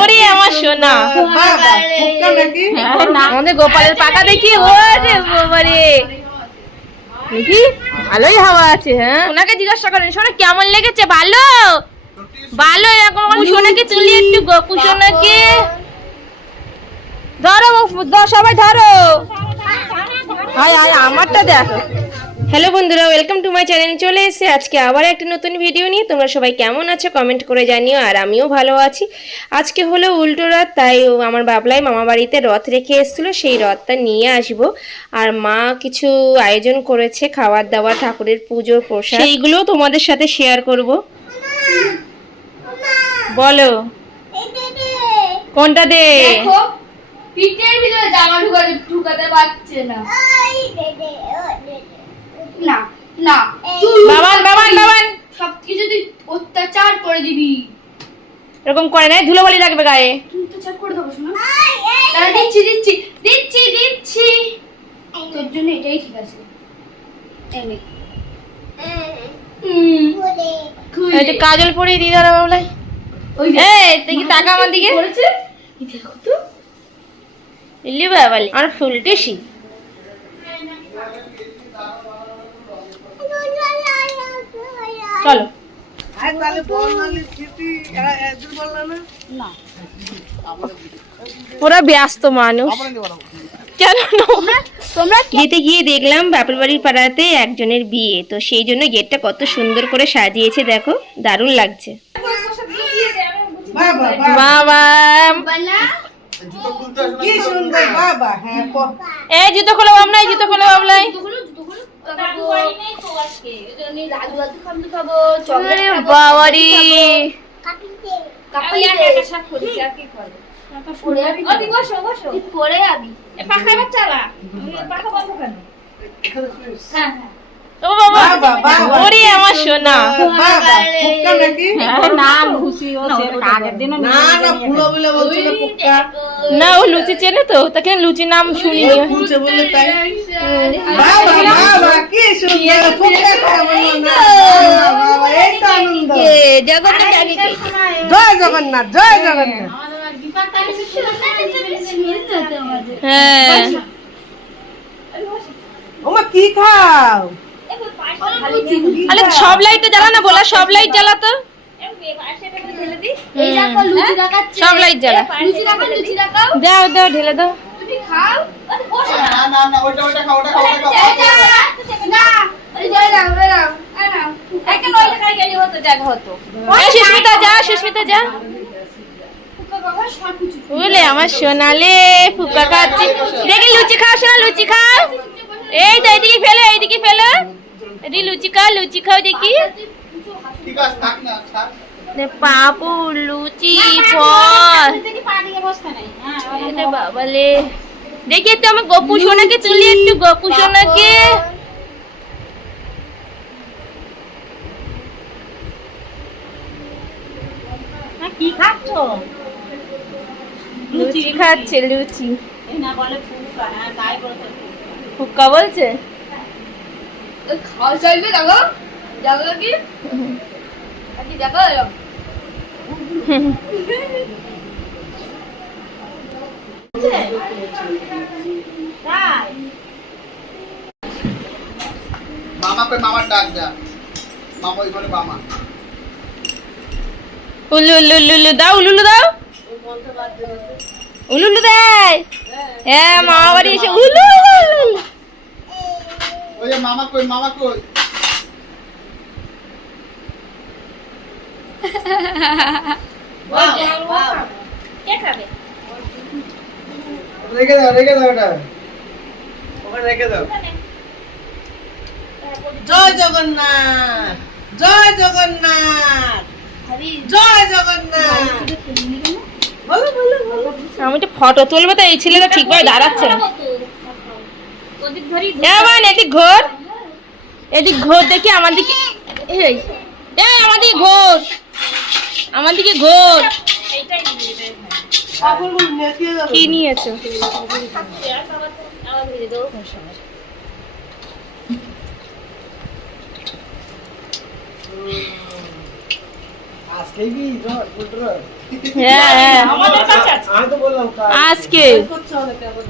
ওরে আমার সোনা আমাদের গোপালের পাকা দেখি ওরে বাবারে দেখি ভালোই হাওয়া আছে। হ্যাঁ সোনাকে জিজ্ঞাসা করেন সোনা কেমন লেগেছে? ভালো ভালো। এরকম সোনাকে তুলি একটু গোপু সোনাকে ধরো সবাই ধরো। হায় হায় আমারটা দেখো। হ্যালো বন্ধুরা, ওয়েলকাম টু মাই চ্যানেল। চলে এসেছি আজকে আবার একটা নতুন ভিডিও নিয়ে। তোমরা সবাই কেমন আছো কমেন্ট করে জানিও, আর আমিও ভালো আছি। আজকে হলো উল্টো রথ, তাই আমার বাবলাই মামা বাড়িতে রথ রেখে এসেছিলো, সেই রথটা নিয়ে আসবো। আর মা কিছু আয়োজন করেছে, খাবার দাবার, ঠাকুরের পুজো প্রসাদ, সেইগুলোও তোমাদের সাথে শেয়ার করব। বলো কোনটা দে? পিঠের ভিতরে জামা ঢুকাতে পারছে না। না না বাবান বাবান বাবান সবকিছু তুই অত্যাচার করে দিবি। এরকম করে নাই, ধুলোবালি লাগবে গায়ে। অত্যাচার করে দেবো শোনা। তারা দিচ্ছি দিচ্ছি দিচ্ছি দিচ্ছি, তোর জন্য এটাই ঠিক আছে। কাজল পরিয়ে দিই দাঁড়া বাবলাই। দেখি টাকা আমার দিকে দেখো তো ইলি বাবালি আর ফুলটেছি। চলো ওরা ব্যস্ত মানুষ। কেন তোমরা যেতে গিয়ে দেখলাম বাপের বাড়ির পাড়াতে একজনের বিয়ে, তো সেই জন্য গেটটা কত সুন্দর করে সাজিয়েছে, দেখো দারুণ লাগছে। বাবা কি সুন্দর বাবা। হ্যাঁ এই জুতো খোলো বাবলাই, জুতো খোলো বাবলাই। বাবারি আমার সোনা না, ও লুচি চেনে তো, তাকে লুচি নাম শুনি। জয় জগন্নাথ জয় জগন্নাথ। হ্যাঁ ওমা কি খাও? আরে সব লাইট জ্বালা না, বলা সব লাইট জ্বালা তো, সব লাইট জ্বালা। দাও দাও ঢেলে দাও। সুস্মিতা যা, সুস্মিতা যা। বুঝলে আমার সোনালে ফুকা খাচ্ছি। দেখি লুচি খাও সোনা, লুচি খাও। এই তো এইদিকে ফেলো, এইদিকে ফেলো। এদিকে লুচি খাও, লুচি খাও দেখি। পাপু লুচি বাবালে দেখি একটু আমার গপু সোনাকে তুলি, একটু গপু সোনাকে। কি খাচ্ছ? লুচি খাচ্ছে, লুচি। ফুক্কা বলছে খাওয়া চাইবে। দেখো দেখো কি দেখো মামা কই, মামার ডাক দা। মামা ওই ঘরে মামা। উলু উলু উলু দাও, উলু দাও, উলু দেয়। হ্যাঁ মামা বাড়ি এসে উলু। ওই যে মামা কই, মামা কই। রেখে দাও, রেখে দাও ওটা ওখানে রেখে দাও। জয় জগন্নাথ জয় জগন্নাথ জয় জগন্নাথ। বলো বলো বলো। আমি তো ফটো তুলবো, তো এই ছেলেটা ঠিকভাবে দাঁড়াচ্ছে না। এদিক ঘোর, এদিক ঘোর দেখি আমার দিকে। এই আমার দিকে ঘোর, আমার দিকে ঘোর। কি নিয়েছো? আজকে কি জ্বর পুত্র? হ্যাঁ হ্যাঁ আমাদের কাছে আছে। আমি তো বললাম কাল। আজকে করছে অনেকে আবার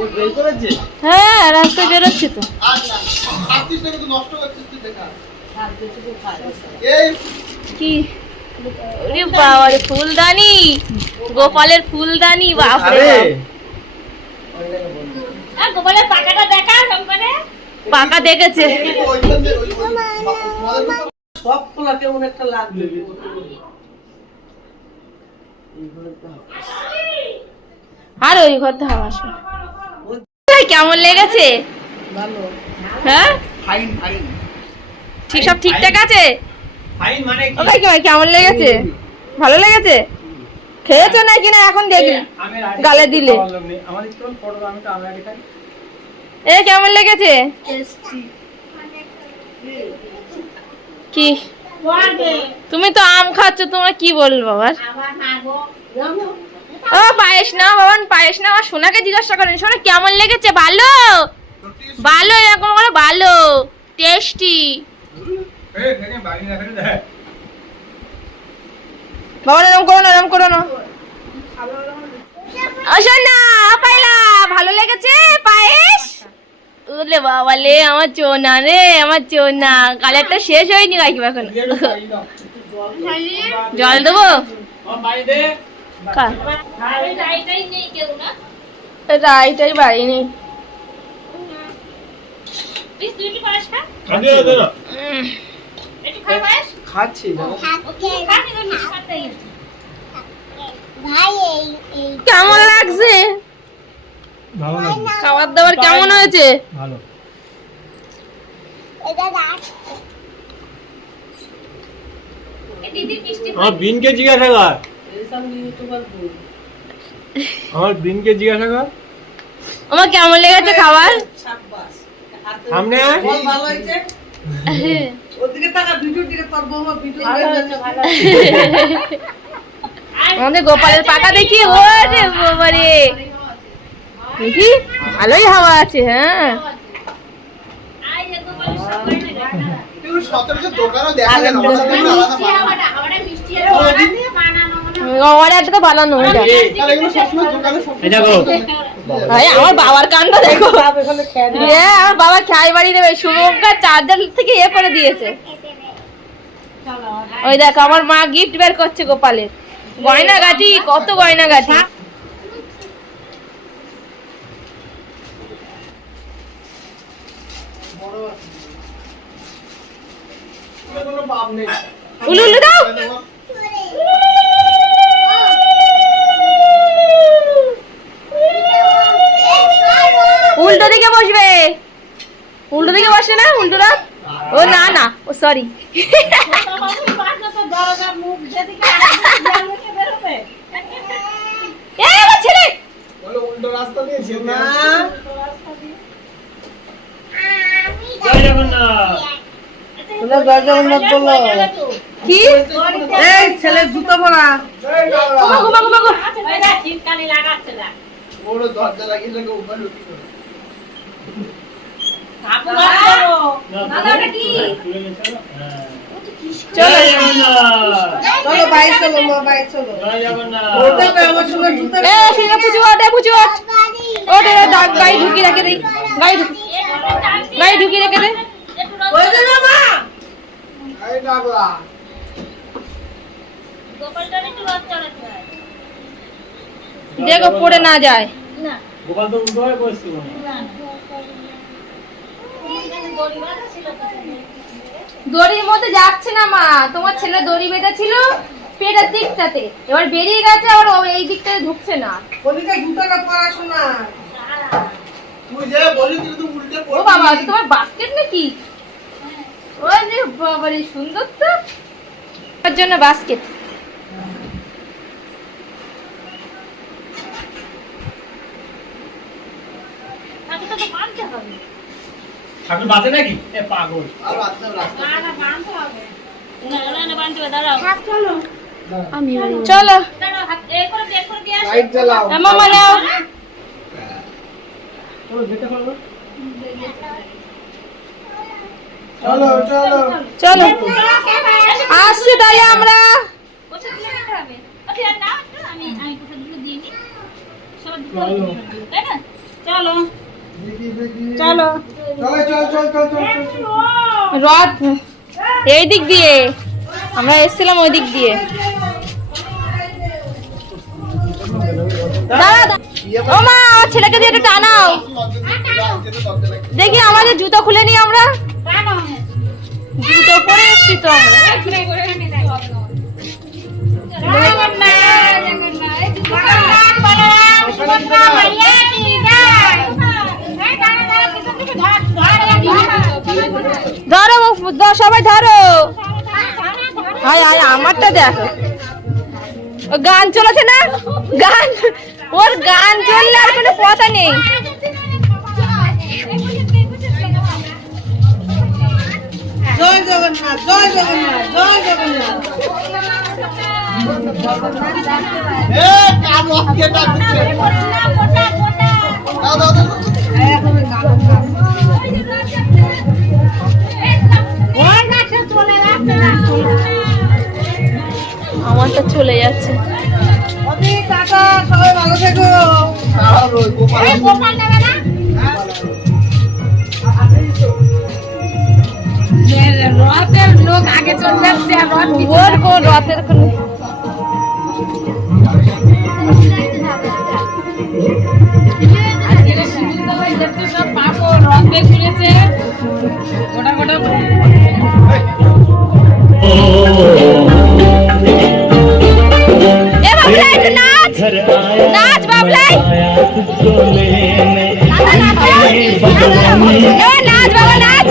ও বের করেছে? হ্যাঁ রাস্তায় বেরোচ্ছি তো। এই কি ওরে বাবা রে, ফুলদানি, গোপালের ফুলদানি, বাপরে আরে বাপ। ওইটাকে বলবো। গোপালের পাকাটা দেখা সম্পানে পাকা দেখেছে। সব খোলা কেমন একটা লাগবে। আর ওই ঘর থেকে হাওয়া আসে। কেমন লেগেছে? ভালো। হ্যাঁ ফাইন ফাইন ঠিক, সব ঠিকঠাক আছে? ফাইন মানে কি? ওকে কেমন লেগেছে? ভালো লেগেছে? খেয়েছো নাকি না এখন দেখি গালে দিলে? আমার একটু ফটো আমি তো আমরা দেখাই। এ কেমন লেগেছে? কি তুমি তো আম খাচ্ছ, তোমার কি বলবো আবার? ও পায়েস না বাবান, পায়েস না। আমার সোনাকে জিজ্ঞাসা করেন, সোনা কেমন লেগেছে? ভালো ভালো, এরকম করে ভালো, টেস্টি। এই দেখেন বাড়ি না ফেলে দেখ। বাবা এরকম করো না, এরকম করো না। সোনা পাইলা, ভালো লেগেছে পায়েস? ওলে বাবা লে, আমার চোনা রে, আমার চোনা। কালেরটা শেষ হয়নি কাকিমা এখন। জল দেবো? রাইটাই বাড়ি নেই। খাচ্ছি না। কেমন লাগছে? ভালো লাগছে। খাবার দাবার কেমন হয়েছে? ভালো। আমার বিনকে জিজ্ঞাসা কর। এইসব ইউটিউবার বল। আমার বিনকে জিজ্ঞাসা কর। আমার কেমন লেগেছে খাবার? সাব্বাস। সামনে আয়। বল ভালো হয়েছে? ওদিকে তাকা, ভিডিওর দিকে তোর বৌমা ভিডিও ভালো। আমাদের গোপালের পাকা দেখি, ওরে বাবারে, দেখি ভালোই হাওয়া আছে। হ্যাঁ তুই সচরাচর দোকানও দেখা যায় না। ওটা কিন্তু আলাদা বানানো। আমার একটা তো বানানো এটা। তাহলে এগুলো সবসময় দোকানে সবসময় দেখো। ভাই আমার বাবার কাণ্ড দেখো। এখানে খেয়ে নে। হ্যাঁ আমার বাবা খাই বাড়ি দেবে, শুভঙ্কর চার্জার থেকে এ করে দিয়েছে। ওই দেখো আমার মা গিফট বের করছে গোপালের। গয়না গাঠি, কত গয়না গাঠি। কোনো পাপ নেই। উলু উলু দাও। উল্টো দিকে বসবে, উল্টো দিকে বসে না, উল্টোটা। ও না না, ও সরি। আমার ছেলে বলো উল্টো রাস্তা দিয়ে যেতে না। জয় জগন্নাথ। তোমরা জয় জগন্নাথ বলো। কি? এই ছেলে জুতো পরা। জয় ঘুমা জগন্নাথ। ঘুমা ঘুমা ঘুমা। বড় দরজা লাগিয়ে লাগে উপরে লুটি করে। চলো চলো বাইক চলো, মা বাইক চলো। জয় জগন্নাথ। ওটা তো আমার সঙ্গে জুতো। এ ঠিক আছে, পুজো ওঠ, পুজো ওঠ। ওঠ, ডাক গাড়ি ঢুকিয়ে রেখে দেই। গাড়ি ঢুকিয়ে রেখে দে। ওই যে মা। এই ডাকলা। দেখো পড়ে না যায়। গোপাল তো উল্টো হয়ে বসছিল। দড়ির মধ্যে যাচ্ছে না মা, তোমার ছেলে দড়ি বেঁধে ছিল পেটের দিকটাতে, এবার বেরিয়ে গেছে, আবার ও এই দিকটাতে ঢুকছে না। ওদিকে জুতোটা পড়াশোনা। তুই যে বলিস তুই তো উল্টে ও বাবা, ওটা তোমার বাস্কেট নাকি? ওই যে বাবারে সুন্দর তো, তার জন্য বাস্কেট। ঠাকুর বাঁচে নাকি? এ পাগল। আর বাঁচতে রাস্তা। চলো লাইট জ্বালাও। মামা নাও। চলো যেতে পারবো। চলো চলো। চলো আসছে তাহলে আমরা প্রসাদগুলো নিতে হবে। ওকে, আর নাও একটু, আমি প্রসাদগুলো দিয়ে নিই। সবার দিতে হবে, তাই না? চলো চলো রথ এই দিক দিয়ে, আমরা এসেছিলাম ওই দিক দিয়ে। দাঁড়া, ও মা, আমার ছেলেকে দিয়ে একটু টানাও দেখি। আমাদের জুতো খুলে নি, আমরা জুতো পরে এসছি তো আমরা। ধরো সবাই ধরো। হায় হায়, আমারটা দেখো, ও গান চলেছে না, গান, ওর গান চললে আর কোনো কথা নেই। জয় জগন্নাথ, জয় জগন্নাথ, জয় জগন্নাথ। আমারটা চলে যাচ্ছে। অনেক টাকা, সবাই ভালো থেকো। রথের লোক আগে চলে যাচ্ছে আর রথ ওর কোন রথের কোন সব পাবো রথ বের করেছে গোটা গোটা। এ বাবলাই, একটু নাচ নাচ বাবলাই। এ নাচ বাবা, নাচ।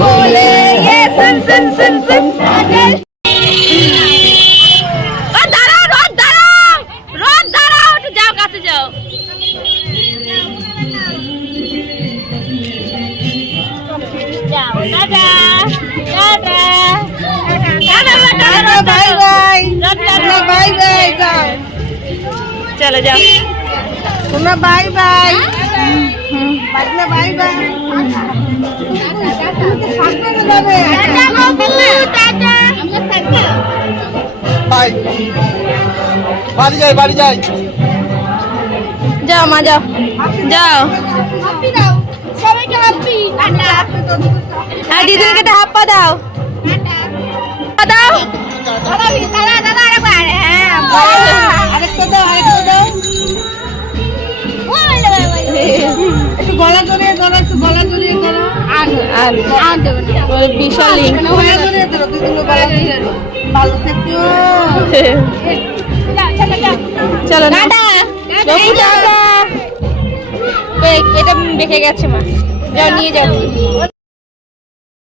बोले ये सुन सुन सुन सुन। দাঁড়াও, রথ দাঁড়াও, রথ দাঁড়াও, একটু যাও, কাছে যাও। যাও, tata tata tata, bye bye, রথ টাটা, বাই বাই, যাও চলো যাও। তোমরা, বাই বাই, বাজনা বাই বাই। বাড়ি যাই, বাড়ি যাই। যাও মা, যাও যাও। সবাইকে হাপ্পি হ্যাঁ, দিদিকে একটা হাপ্পা দাও, দাও। আরেকটা দাও, আরেকটা দাও। একটু গলা জড়িয়ে ধরো, একটু গলা জড়িয়ে ধরো। আর বিশাল গলা জড়িয়ে ধরো, দুদিন গলা জড়িয়ে ধরো। ভালো থেকো। চলো টাটা, এটা বেঁকে গেছে মা, যাও নিয়ে যাও।